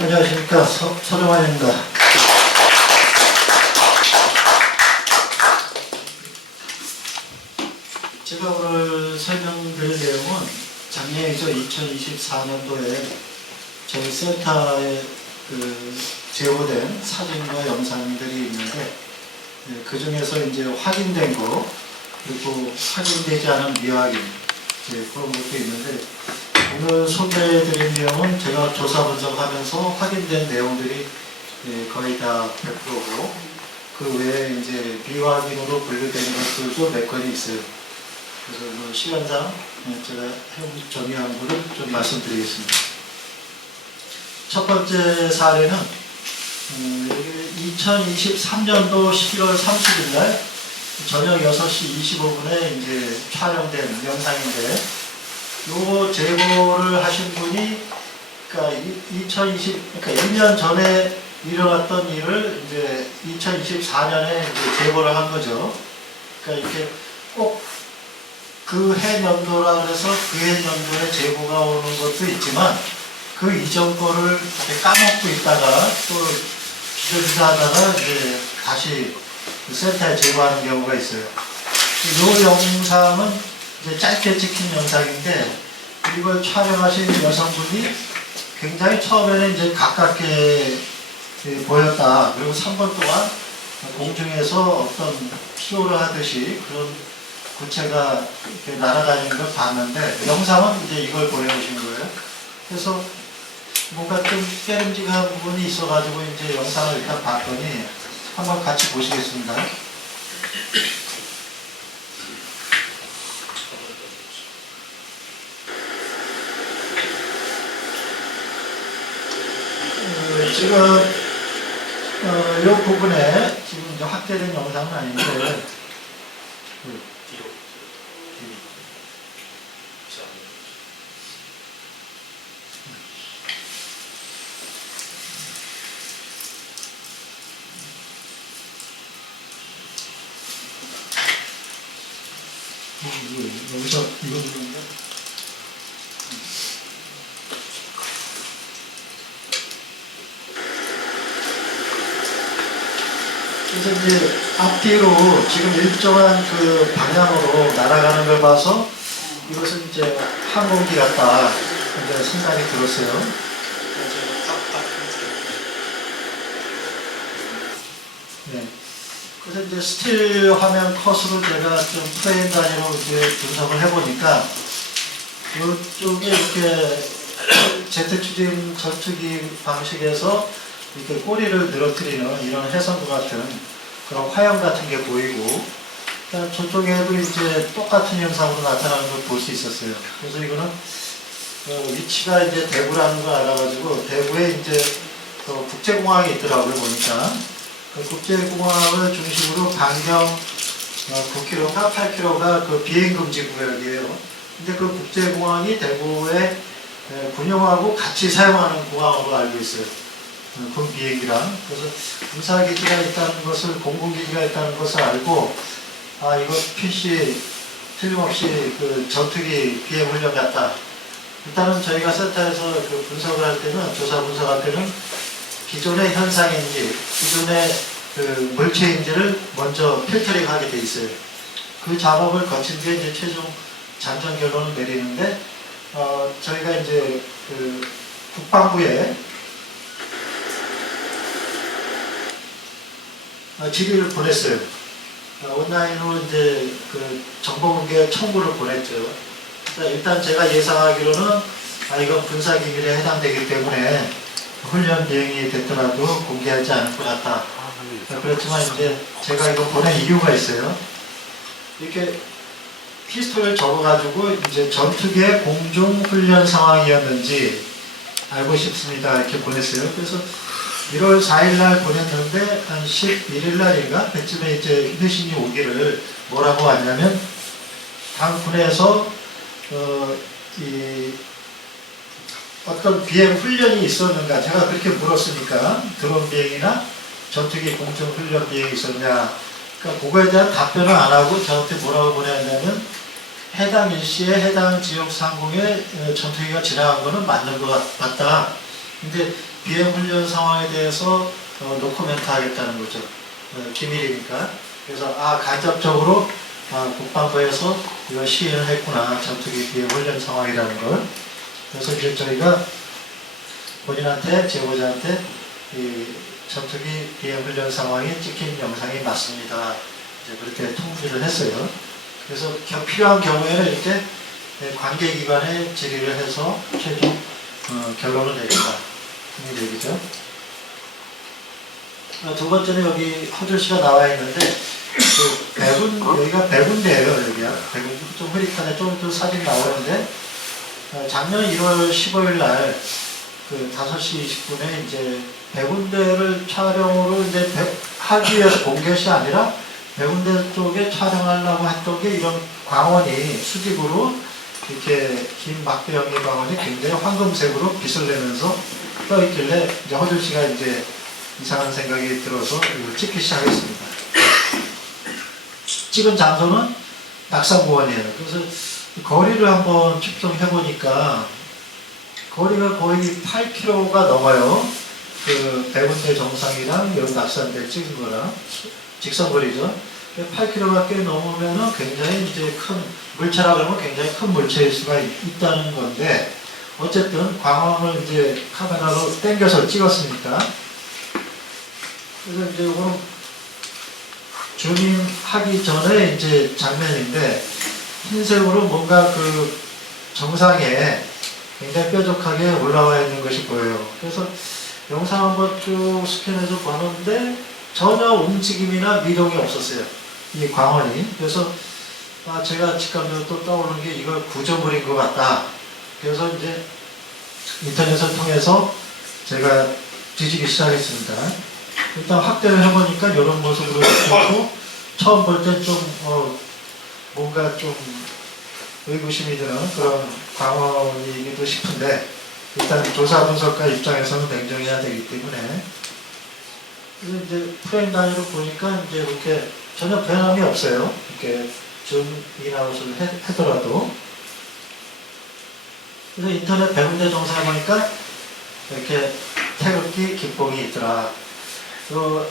안녕하십니까. 서정환입니다. 제가 오늘 설명드릴 내용은 작년이죠. 2024년도에 저희 센터에 제보된 사진과 영상들이 있는데, 그 중에서 이제 확인된 거, 그리고 확인되지 않은 미확인, 그런 것도 있는데, 오늘 소개해드린 내용은 제가 조사 분석하면서 확인된 내용들이 거의 다 100%고, 그 외에 이제 미확인으로 분류되는 것들도 몇 건이 있어요. 그래서 뭐 시간상 제가 정리한 거를 좀 말씀드리겠습니다. 첫 번째 사례는 2023년도 11월 30일 날 저녁 6시 25분에 이제 촬영된 영상인데, 요 제보를 하신 분이 그러니까 1년 전에 일어났던 일을 이제 2024년에 이제 제보를 한 거죠. 그러니까 이렇게 꼭 그 해 연도라 그래서 그 해 연도에 제보가 오는 것도 있지만, 그 이전 거를 이렇게 까먹고 있다가 또 기저귀하다가 이제 다시 센터에 제보하는 경우가 있어요. 이 영상은 이제 짧게 찍힌 영상인데, 이걸 촬영하신 여성분이 굉장히 처음에는 이제 가깝게 보였다. 그리고 3분 동안 공중에서 어떤 피오를 하듯이 그런 구체가 이렇게 날아다니는 걸 봤는데, 영상은 이제 이걸 보내오신 거예요. 그래서 뭔가 좀 깨름직한 부분이 있어가지고 이제 영상을 일단 봤더니 한번 같이 보시겠습니다. 지금 이 부분에 지금 이제 확대된 영상은 아닌데, 여기서 이거 누르는데, 그래서 이제 앞뒤로 지금 일정한 그 방향으로 날아가는 걸 봐서 이것은 이제 항공기 같다 이제 생각이 들었어요. 네. 그래서 이제 스틸 화면 컷으로 제가 좀 프레임 단위로 이제 분석을 해보니까, 이쪽에 이렇게 제트 추진 전투기 방식에서 이렇게 꼬리를 늘어뜨리는 이런 해성구 같은 그런 화형 같은 게 보이고, 저쪽에도 이제 똑같은 현상으로 나타나는 걸 볼 수 있었어요. 그래서 이거는 위치가 이제 대구라는 걸 알아가지고, 대구에 이제 국제공항이 있더라고요, 보니까. 그 국제공항을 중심으로 반경 9km가 8km가 그 비행금지 구역이에요. 근데 그 국제공항이 대구에 군용하고 같이 사용하는 공항으로 알고 있어요. 군 비행기랑. 그래서 군사기지가 있다는 것을, 공군기지가 있다는 것을 알고, 아, 이거 PC 틀림없이 그 전투기 비행훈련 같다. 일단은 저희가 센터에서 그 분석을 할 때는, 조사 분석할 때는 기존의 현상인지, 기존의 그 물체인지를 먼저 필터링 하게 돼 있어요. 그 작업을 거친 뒤에 이제 최종 잠정 결론을 내리는데, 저희가 이제 그 국방부에 질의를 보냈어요. 온라인으로 이제 그 정보공개 청구를 보냈죠. 일단 제가 예상하기로는, 이건 군사기밀에 해당되기 때문에 훈련 비행이 됐더라도 공개하지 않을 것 같다. 그렇지만 이제 제가 이거 보낸 이유가 있어요. 이렇게 히스토리를 적어가지고 이제 전투기의 공중 훈련 상황이었는지 알고 싶습니다. 이렇게 보냈어요. 그래서 1월 4일 날 보냈는데, 한 11일 날인가? 그쯤에 이제 회신이 오기를 뭐라고 왔냐면, 당 군에서, 어떤 비행 훈련이 있었는가? 제가 그렇게 물었으니까, 드론 비행이나 전투기 공중 훈련 비행이 있었냐? 그러니까 그거에 대한 답변을 안 하고 저한테 뭐라고 보냈냐면, 해당 일시에 해당 지역 상공에 전투기가 지나간 거는 맞는 것 같다. 근데 비행 훈련 상황에 대해서 노코멘트 하겠다는 거죠. 기밀이니까. 그래서 간접적으로 국방부에서 이거 시행을 했구나. 전투기 비행 훈련 상황이라는 걸. 그래서 이제 저희가 본인한테, 제보자한테 이 전투기 비행 훈련 상황이 찍힌 영상이 맞습니다. 이제 그렇게 통지를 했어요. 그래서 필요한 경우에는 이렇게 관계기관에 질의를 해서 최종 결론을 내린다. 이 얘기죠. 두 번째는 여기 허준씨가 나와 있는데, 여기가 백운대예요, 여기가. 백운, 좀 흐릿하네. 좀 사진 나오는데, 작년 1월 15일 날, 5시 20분에 이제 백운대를 촬영으로 이제 하기위해서 본 것이 아니라, 백운대 쪽에 촬영하려고 했던 게 이런 광원이 수직으로 이렇게 긴 막대형의 광원이 굉장히 황금색으로 빛을 내면서 떠 있길래 이제 허준 씨가 이제 이상한 생각이 들어서 이걸 찍기 시작했습니다. 찍은 장소는 낙산공원이에요. 그래서 거리를 한번 측정해 보니까 거리가 거의 8km가 넘어요. 그 백운대 정상이랑 여기 낙산대 찍은 거랑 직선거리죠. 8km가 꽤 넘으면은 굉장히 이제 큰 물체라 그러면 굉장히 큰 물체일 수가 있다는 건데, 어쨌든 광원을 이제 카메라로 당겨서 찍었으니까. 그래서 이제 이거는 주민하기 전에 이제 장면인데, 흰색으로 뭔가 그 정상에 굉장히 뾰족하게 올라와 있는 것이 보여요. 그래서 영상 한번 쭉 스캔해서 봤는데 전혀 움직임이나 미동이 없었어요. 이 광원이. 그래서 제가 직감적으로 또 떠오르는 게 이거 구조물인 것 같다. 그래서 이제 인터넷을 통해서 제가 뒤지기 시작했습니다. 일단 확대를 해보니까 이런 모습으로 있고, 처음 볼 때 좀 뭔가 좀 의구심이 드는 그런 광원이기도 싶은데, 일단 조사 분석가 입장에서는 냉정해야 되기 때문에. 그래서 이제 프레임 단위로 보니까 이제 이렇게 전혀 변함이 없어요. 이렇게 줌 인아웃을 하더라도. 그래서 인터넷 백운대 정상에 보니까 이렇게 태극기 기봉이 있더라.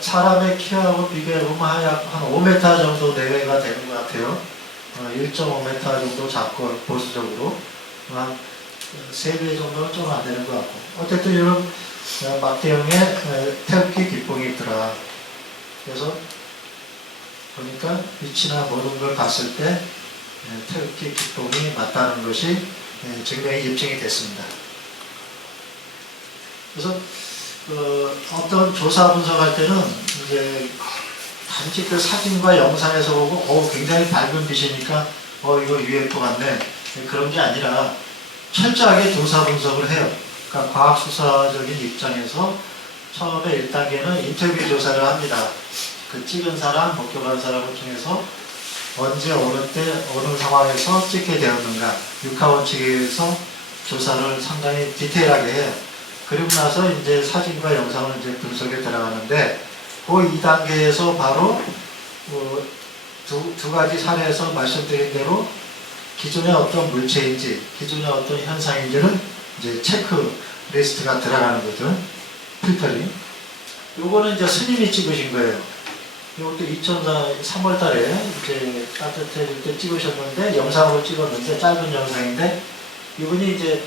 사람의 키하고 비교해보면 한 5m 정도 내외가 되는 것 같아요. 1.5m 정도 작고 보수적으로 한 3배 정도는 좀 안 되는 것 같고, 어쨌든 이런 막대형의 태극기 기봉이 있더라. 그래서 보니까 위치나 모든 걸 봤을 때 태극기 기봉이 맞다는 것이 증명이 입증이 됐습니다. 그래서 어떤 조사 분석할 때는 이제 단지 그 사진과 영상에서 보고 굉장히 밝은 빛이니까 이거 UFO 같네, 그런 게 아니라 철저하게 조사 분석을 해요. 그러니까 과학수사적인 입장에서 처음에 1단계는 인터뷰 조사를 합니다. 그 찍은 사람, 목격한 사람을 통해서 언제, 어느 때, 어느 상황에서 찍게 되었는가, 육하원칙에서 조사를 상당히 디테일하게 해요. 그리고 나서 이제 사진과 영상을 이제 분석에 들어가는데, 그 2단계에서 바로 두 가지 사례에서 말씀드린 대로 기존의 어떤 물체인지, 기존의 어떤 현상인지를 이제 체크 리스트가 들어가는 거죠. 필터링. 요거는 이제 스님이 찍으신 거예요. 이것도 2004 3월 달에 이제 따뜻해질 때 찍으셨는데, 영상으로 찍었는데, 짧은 영상인데, 이분이 이제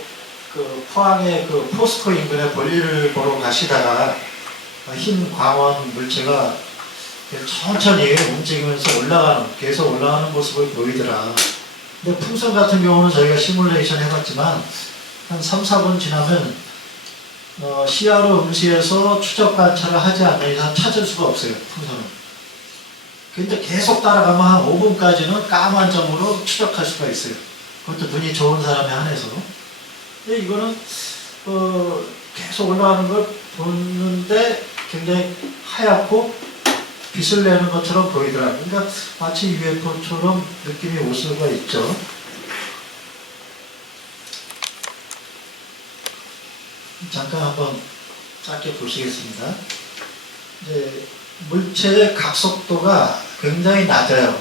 그 포항의 그 포스코 인근에 볼일을 보러 가시다가 흰 광원 물체가 천천히 움직이면서 계속 올라가는 모습을 보이더라. 근데 풍선 같은 경우는 저희가 시뮬레이션 해봤지만, 한 3, 4분 지나면 시야로 응시해서 추적 관찰을 하지 않는 이상 찾을 수가 없어요, 풍선은. 근데 계속 따라가면 한 5분까지는 까만 점으로 추적할 수가 있어요. 그것도 눈이 좋은 사람에 한해서. 근데 이거는 계속 올라가는 걸 보는데 굉장히 하얗고 빛을 내는 것처럼 보이더라고요. 그러니까 마치 UFO처럼 느낌이 올 수가 있죠. 잠깐 한번 짧게 보시겠습니다. 이제 물체의 각속도가 굉장히 낮아요.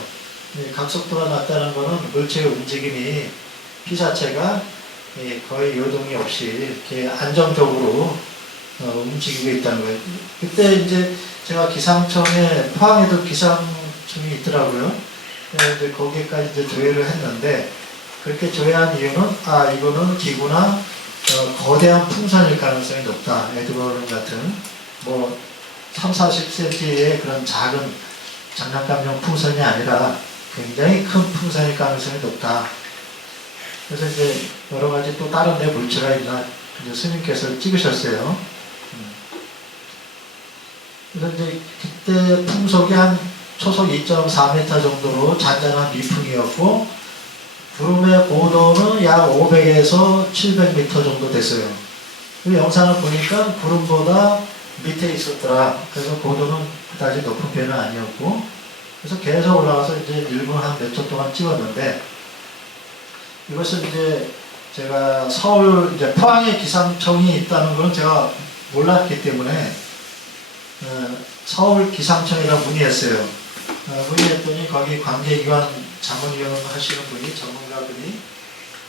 각속도가 낮다는 것은 물체의 움직임이 피 자체가 거의 요동이 없이 이렇게 안정적으로 움직이고 있다는 거예요. 그때 이제 제가 기상청에, 포항에도 기상청이 있더라고요. 이제 거기까지 이제 조회를 했는데, 그렇게 조회한 이유는, 이거는 기구나 거대한 풍선일 가능성이 높다. 에드버런 같은, 3, 40cm의 그런 작은 장난감용 풍선이 아니라 굉장히 큰 풍선일 가능성이 높다. 그래서 이제 여러 가지 또 다른 데 물체가 있나, 이제 스님께서 찍으셨어요. 그래서 이제 그때 풍속이 한 초속 2.4m 정도로 잔잔한 미풍이었고, 구름의 고도는 약 500에서 700m 정도 됐어요. 그 영상을 보니까 구름보다 밑에 있었더라. 그래서 고도는 그다지 높은 편은 아니었고, 그래서 계속 올라가서 이제 일본 한 몇 초 동안 찍었는데, 이것은 이제 제가 서울, 이제 포항에 기상청이 있다는 건 제가 몰랐기 때문에, 서울 기상청이라 문의했어요. 문의했더니 거기 관계기관 자문위원 하시는 분이, 전문가분이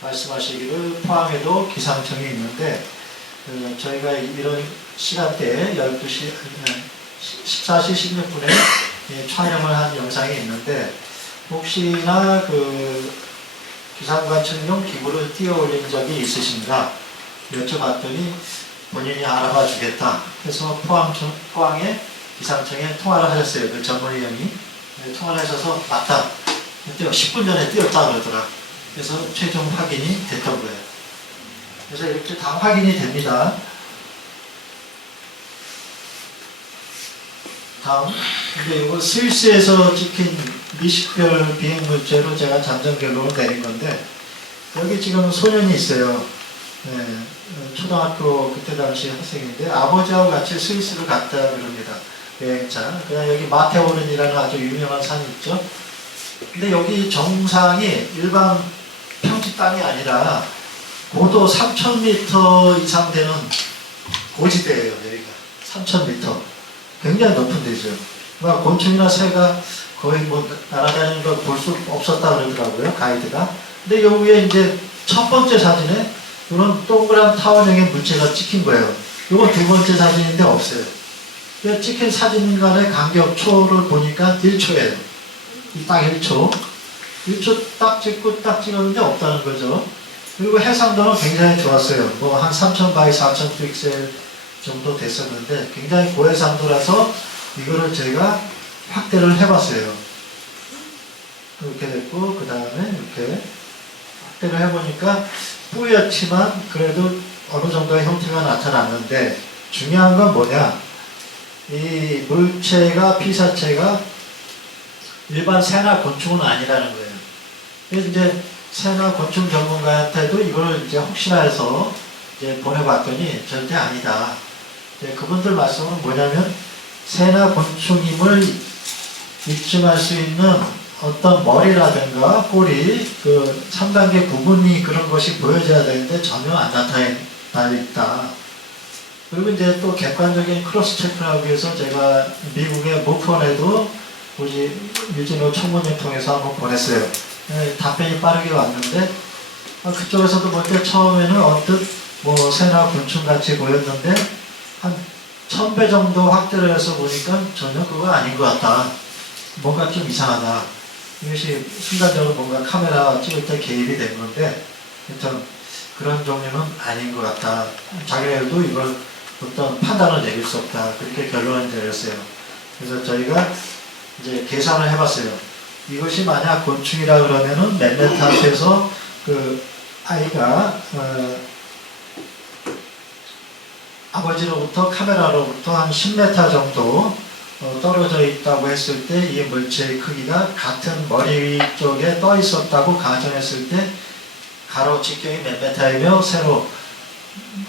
말씀하시기를 포항에도 기상청이 있는데, 저희가 이런 시간대에 12시, 14시 16분에 촬영을 한 영상이 있는데, 혹시나 그 기상관측용 기구를 띄워 올린 적이 있으신가 여쭤봤더니 본인이 알아봐 주겠다. 그래서 포항의 기상청에 통화를 하셨어요. 그 전문위원이. 통화를 하셔서 맞다. 10분 전에 띄웠다 그러더라. 그래서 최종 확인이 됐던 거예요. 그래서 이렇게 다 확인이 됩니다. 다음, 근데 이거 스위스에서 찍힌 미식별 비행물체로 제가 잠정 결론을 내린 건데, 여기 지금 소년이 있어요. 초등학교 그때 당시 학생인데, 아버지하고 같이 스위스를 갔다 그럽니다. 여행차. 그냥 여기 마테오른이라는 아주 유명한 산이 있죠. 근데 여기 정상이 일반 평지 땅이 아니라 고도 3,000m 이상 되는 고지대예요. 여기가 3,000m. 굉장히 높은 데죠. 곤충이나 새가 거의 날아다니는 걸 볼 수 없었다 그러더라고요. 가이드가. 근데 여기에 이제 첫 번째 사진에 이런 동그란 타원형의 물체가 찍힌 거예요. 이건 두 번째 사진인데 없어요. 찍힌 사진 간의 간격초를 보니까 1초예요. 딱 1초. 1초 딱 찍고 딱 찍었는데 없다는 거죠. 그리고 해상도는 굉장히 좋았어요. 한 3,000 바이 4,000 픽셀 정도 됐었는데 굉장히 고해상도라서 이거를 제가 확대를 해봤어요. 이렇게 됐고, 그 다음에 이렇게 확대를 해보니까 뿌옇지만 그래도 어느 정도의 형태가 나타났는데, 중요한 건 뭐냐, 이 물체가, 피사체가 일반 새나 곤충은 아니라는 거예요. 그래서 이제 새나 곤충 전문가한테도 이걸 이제 혹시나 해서 이제 보내봤더니 절대 아니다. 그분들 말씀은 뭐냐면, 새나 곤충임을 입증할 수 있는 어떤 머리라든가 꼬리, 그 3단계 구분이 그런 것이 보여져야 되는데 전혀 안 나타나 있다. 그리고 이제 또 객관적인 크로스 체크를 하기 위해서 제가 미국의 모펀에도 우리 유진호 총무님 통해서 한번 보냈어요. 답변이 빠르게 왔는데, 그쪽에서도 볼 때 처음에는 언뜻 새나 곤충 같이 보였는데, 한 1000배 정도 확대를 해서 보니까 전혀 그거 아닌 것 같다. 뭔가 좀 이상하다. 이것이 순간적으로 뭔가 카메라 찍을 때 개입이 된 건데, 하여튼 그런 종류는 아닌 것 같다. 자기네들도 이걸 어떤 판단을 내릴 수 없다. 그렇게 결론을 내렸어요. 그래서 저희가 이제 계산을 해봤어요. 이것이 만약 곤충이라 그러면은 몇 메타 앞에서 그 아이가 아버지로부터, 카메라로부터 한 10m 정도 떨어져 있다고 했을 때 이 물체의 크기가 같은 머리 쪽에 떠 있었다고 가정했을 때 가로 직경이 몇 메타이며 세로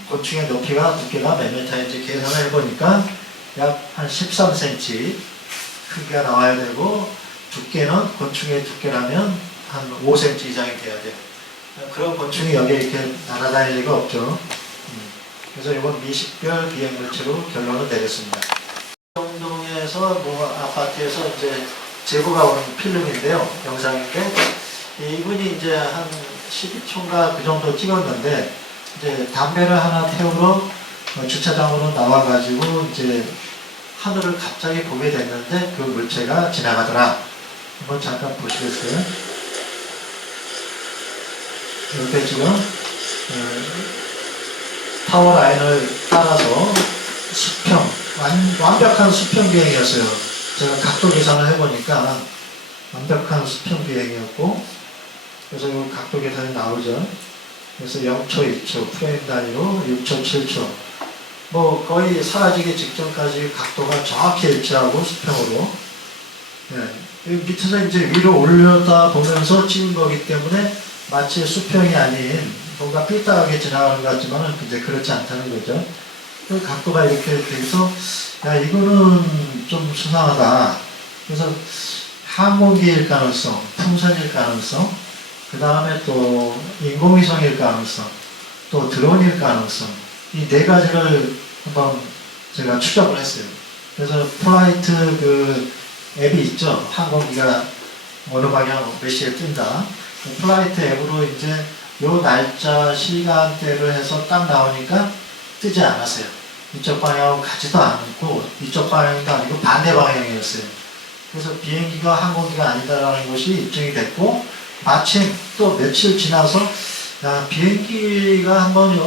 곤충의 높이가, 두께가 몇 메타인지 계산을 해보니까 약 한 13cm 크기가 나와야 되고, 두께는 곤충의 두께라면 한 5cm 이상이 돼야 돼요. 그런 곤충이 여기에 이렇게 날아다닐 리가 없죠. 그래서 이건 미식별 비행물체로 결론을 내렸습니다. 영동에서 아파트에서 이제 제보가 온 필름인데요, 영상인데, 이분이 이제 한 12초인가 그 정도 찍었는데, 이제 담배를 하나 태우러 주차장으로 나와가지고 이제 하늘을 갑자기 보게 됐는데 그 물체가 지나가더라. 한번 잠깐 보시겠어요? 이렇게 지금 타워 라인을 따라서 수평, 완벽한 수평 비행이었어요. 제가 각도 계산을 해보니까 완벽한 수평 비행이었고, 그래서 이 각도 계산이 나오죠. 그래서 0초, 2초, 프레임 단위로 6초, 7초. 뭐 거의 사라지기 직전까지 각도가 정확히 일치하고 수평으로. 밑에서 이제 위로 올려다 보면서 찍은 거기 때문에 마치 수평이 아닌 뭔가 삐딱하게 지나가는 것 같지만은 이제 그렇지 않다는 거죠. 그 각도가 이렇게 돼서 야 이거는 좀 수상하다. 그래서 항공기일 가능성, 풍선일 가능성, 그 다음에 또 인공위성일 가능성, 또 드론일 가능성, 이 네 가지를 한번 제가 추적을 했어요. 그래서 플라이트 그 앱이 있죠. 항공기가 어느 방향 몇 시에 뜬다. 플라이트 앱으로 이제 요 날짜 시간대를 해서 딱 나오니까 뜨지 않았어요. 이쪽 방향으로 가지도 않고 이쪽 방향도 아니고 반대 방향이었어요. 그래서 비행기가 항공기가 아니다라는 것이 입증이 됐고, 마침 또 며칠 지나서 야 비행기가 한번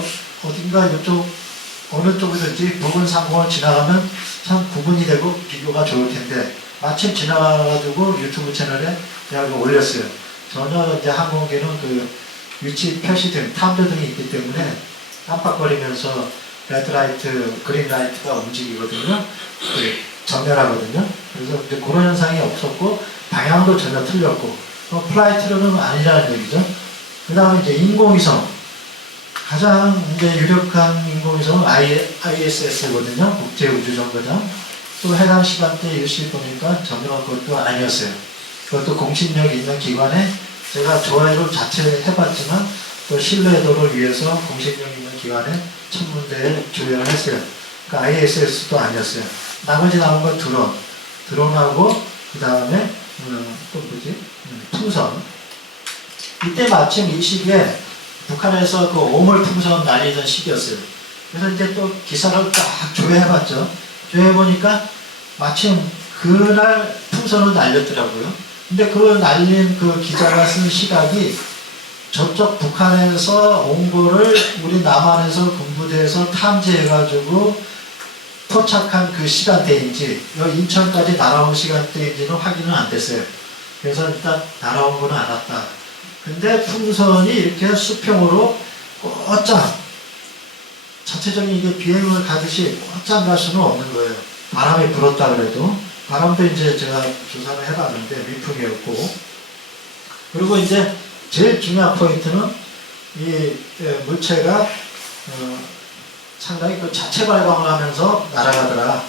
어딘가 이쪽 어느 쪽이든지 부근 상공을 지나가면 참 구분이 되고 비교가 좋을 텐데, 마침 지나가가지고 유튜브 채널에 제가 올렸어요. 전혀 이제 항공기는 그 위치 표시등, 탐조등이 있기 때문에 깜빡거리면서 레드라이트, 그린라이트가 움직이거든요. 전멸하거든요. 그래서 이제 그런 현상이 없었고, 방향도 전혀 틀렸고, 플라이트로는 아니라는 얘기죠. 그 다음에 이제 인공위성. 가장 이제 유력한 인공위성은 ISS거든요. 국제우주정거장. 또 해당 시간대 일시 보니까 전혀 그것도 아니었어요. 그것도 공신력 있는 기관에 제가 좋아요를 자체를 해봤지만 또 신뢰도를 위해서 공신력 있는 기관에 천문대에 조회를 했어요. 그러니까 ISS도 아니었어요. 나머지 남은 건 드론하고 그 다음에 또 뭐지? 풍선. 이때 마침 이 시기에 북한에서 그 오물 풍선 날리던 시기였어요. 그래서 이제 또 기사를 딱 조회해봤죠. 조회해보니까 마침 그날 풍선을 날렸더라고요. 근데 그 날린 그 기자가 쓴 시각이 저쪽 북한에서 온 거를 우리 남한에서 군부대에서 탐지해가지고 도착한 그 시간대인지 여기 인천까지 날아온 시간대인지는 확인은 안 됐어요. 그래서 일단 날아온 거는 알았다. 근데 풍선이 이렇게 수평으로 곧장 전체적인 이게 비행을 가듯이 곧장 갈 수는 없는 거예요. 바람이 불었다 그래도. 바람도 이제 제가 조사를 해봤는데 미풍이었고. 그리고 이제 제일 중요한 포인트는 이 물체가 상당히 그 자체 발광을 하면서 날아가더라.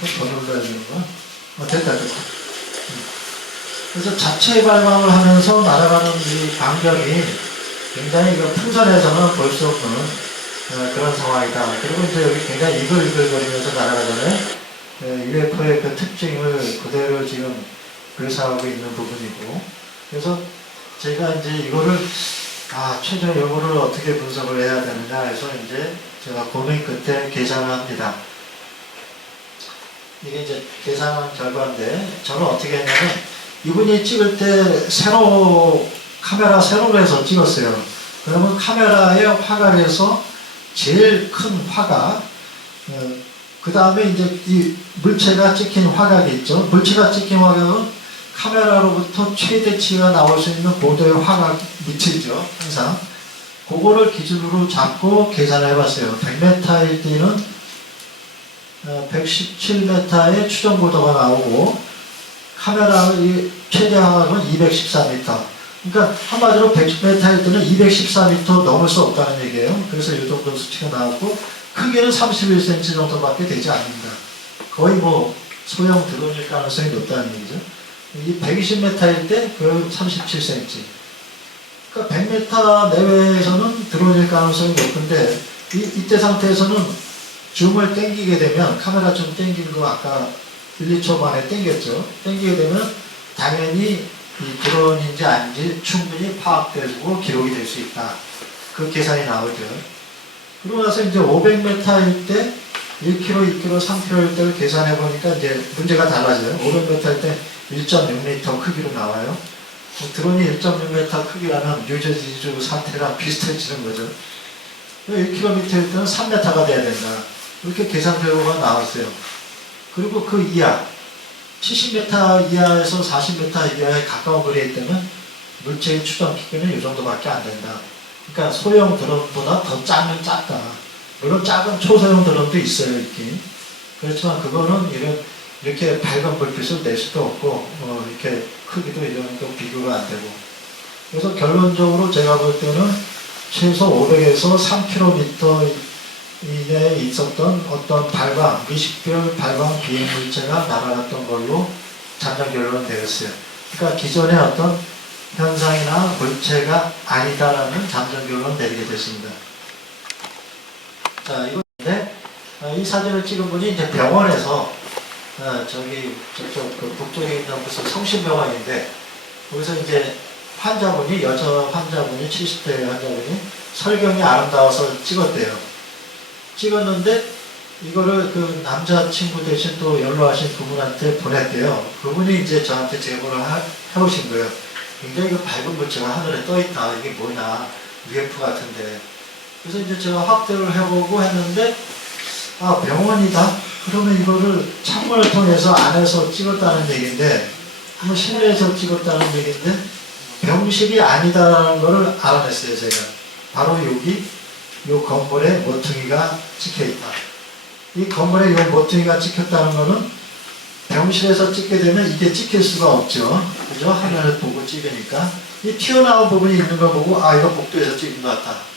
한 번 더 눌러야 되는구나. 됐다. 그래서 자체 발광을 하면서 날아가는 이 광경이 굉장히 그 풍선에서는 볼 수 없는 그런 상황이다. 그리고 이제 여기 굉장히 이글이글거리면서 날아가잖아요. UFO의 그 특징을 그대로 지금 묘사하고 있는 부분이고. 그래서 제가 이제 이거를 최종 요거를 어떻게 분석을 해야 되느냐 해서 이제 제가 고민 끝에 계산을 합니다. 이게 이제 계산한 결과인데, 저는 어떻게 했냐면, 이분이 찍을 때 카메라 세로로 해서 찍었어요. 그러면 카메라의 화각에서 제일 큰 화각, 그 다음에 이제 이 물체가 찍힌 화각이 있죠. 물체가 찍힌 화각은 카메라로부터 최대치가 나올 수 있는 고도의 화각 밑이죠. 항상. 그거를 기준으로 잡고 계산을 해봤어요. 100m일 때는 117m의 추정 고도가 나오고, 카메라의 최대 화각은 214m. 그러니까 한마디로 100m일 때는 214m 넘을 수 없다는 얘기예요. 그래서 이 정도 수치가 나왔고, 크기는 31cm 정도밖에 되지 않습니다. 거의 뭐 소형 드론일 가능성이 높다는 얘기죠. 이 120m일 때 그 37cm. 그러니까 100m 내외에서는 드론일 가능성이 높은데, 이때 상태에서는 줌을 당기게 되면, 카메라 줌 당기는 거 아까 1, 2초 만에 당겼죠. 당기게 되면 당연히 이 드론인지 아닌지 충분히 파악되고 기록이 될 수 있다. 그 계산이 나오죠. 그러고 나서 이제 500m일 때 1km, 2km, 3km일 때를 계산해 보니까 이제 문제가 달라져요. 500m일 때 1.6m 크기로 나와요. 드론이 1.6m 크기라면 뉴저지주 사태랑 비슷해지는 거죠. 1km일 때는 3m가 돼야 된다. 이렇게 계산 결과가 나왔어요. 그리고 그 이하, 70m 이하에서 40m 이하에 가까운 거리에 있다면 물체의 추정 크기는 이 정도밖에 안 된다. 그러니까 소형 드론보다 더 작으면 작다. 물론 작은 초소형 드론도 있어요, 있긴. 그렇지만 그거는 이렇게 밝은 불빛을 낼 수도 없고, 이렇게 크기도 이런 거 비교가 안 되고. 그래서 결론적으로 제가 볼 때는 최소 500에서 3km 이내에 있었던 어떤 발광, 미식별 발광 비행 물체가 날아갔던 걸로 잠정 결론은 되었어요. 그러니까 기존의 어떤 현상이나 물체가 아니다라는 잠정 결론을 내리게 됐습니다. 자, 이건데, 이 사진을 찍은 분이 이제 병원에서, 저쪽, 북쪽에 있는 무슨 성심병원인데, 거기서 이제 환자분이, 여자 환자분이, 70대 환자분이 설경이 아름다워서 찍었대요. 찍었는데, 이거를 그 남자친구 대신 또 연로하신 그분한테 보냈대요. 그분이 이제 저한테 제보를 해오신 거예요. 굉장히 그 밝은 물체가 하늘에 떠있다. 이게 뭐냐. UFO 같은데. 그래서 이제 제가 확대를 해보고 했는데, 아, 병원이다? 그러면 이거를 창문을 통해서 안에서 찍었다는 얘기인데, 뭐 실내에서 찍었다는 얘기인데, 병실이 아니다라는 거를 알아냈어요, 제가. 바로 여기, 요 건물에 모퉁이가 찍혀있다. 이 건물에 요 모퉁이가 찍혔다는 거는 병실에서 찍게 되면 이게 찍힐 수가 없죠. 그죠? 화면을 보고 찍으니까. 이 튀어나온 부분이 있는 걸 보고, 아, 이거 복도에서 찍은 것 같다.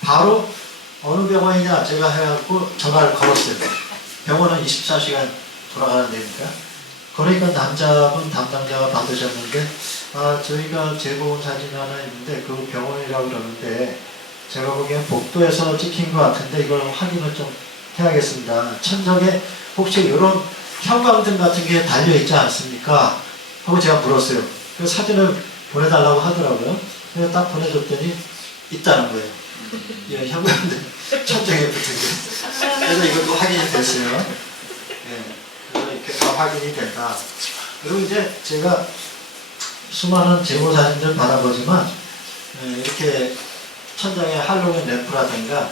바로 어느 병원이냐 제가 해갖고 전화를 걸었어요. 병원은 24시간 돌아가는 데니까. 그러니까 남자분 담당자가 받으셨는데, 아, 저희가 제보 온 사진이 하나 있는데 그 병원이라고 그러는데 제가 보기엔 복도에서 찍힌 것 같은데 이걸 확인을 좀 해야겠습니다. 천정에 혹시 이런 형광등 같은 게 달려있지 않습니까? 하고 제가 물었어요. 그 사진을 보내달라고 하더라고요. 그래서 딱 보내줬더니 있다는 거예요. 예, 형광등 천정에 붙은 게. 그래서 이것도 확인이 됐어요. 예, 그래서 이렇게 다 확인이 된다. 그리고 이제 제가 수많은 제보 사진들 받아보지만 이렇게 천장에 할로윈 램프라든가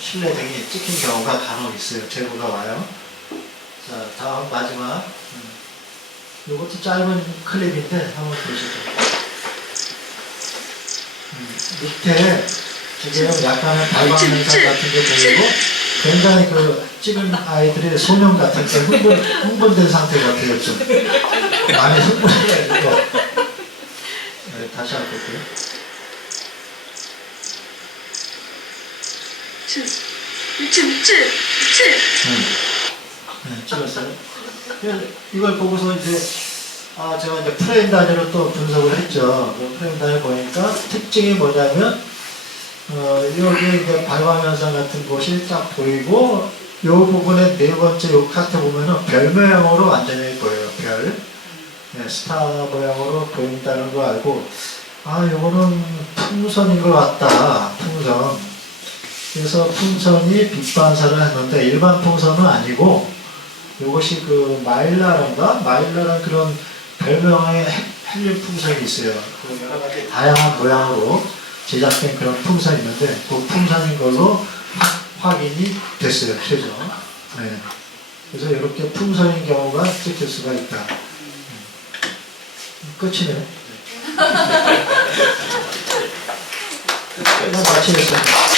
실내 등이 찍힌 경우가 간혹 있어요. 제보가 와요. 자, 다음 마지막. 이것도 짧은 클립인데 한번 보시죠. 밑에 지금 약간의 발광 현상 같은 게 보이고 굉장히 그 찍은 아이들의 소년 같은 게 흥분된 상태 같아요. 좀 많이 흥분해가지고. 네, 다시 한번 볼게요. 네, 찍었어요. 이걸 보고서 이제 제가 이제 프레임 단위로 또 분석을 했죠. 그 프레임 단위 보니까 특징이 뭐냐면 여기 이제 발광 현상 같은 곳이 딱 보이고 이 부분의 네 번째 이 카트 보면은 별 모양으로 완전히 보여요. 별. 네, 스타 모양으로 보인다는 거 알고 요거는 풍선인 것 같다. 풍선. 그래서 풍선이 빛반사를 했는데 일반 풍선은 아니고 이것이 그 마일라란 그런 별명의 헬륨 풍선이 있어요. 그 여러 가지 다양한 모양으로 제작된 그런 풍선이 있는데 그 풍선인 걸로 확인이 됐어요. 최종. 네. 그래서 이렇게 풍선인 경우가 찍힐 수가 있다. 끝이네요. 끝나 마치겠습니다.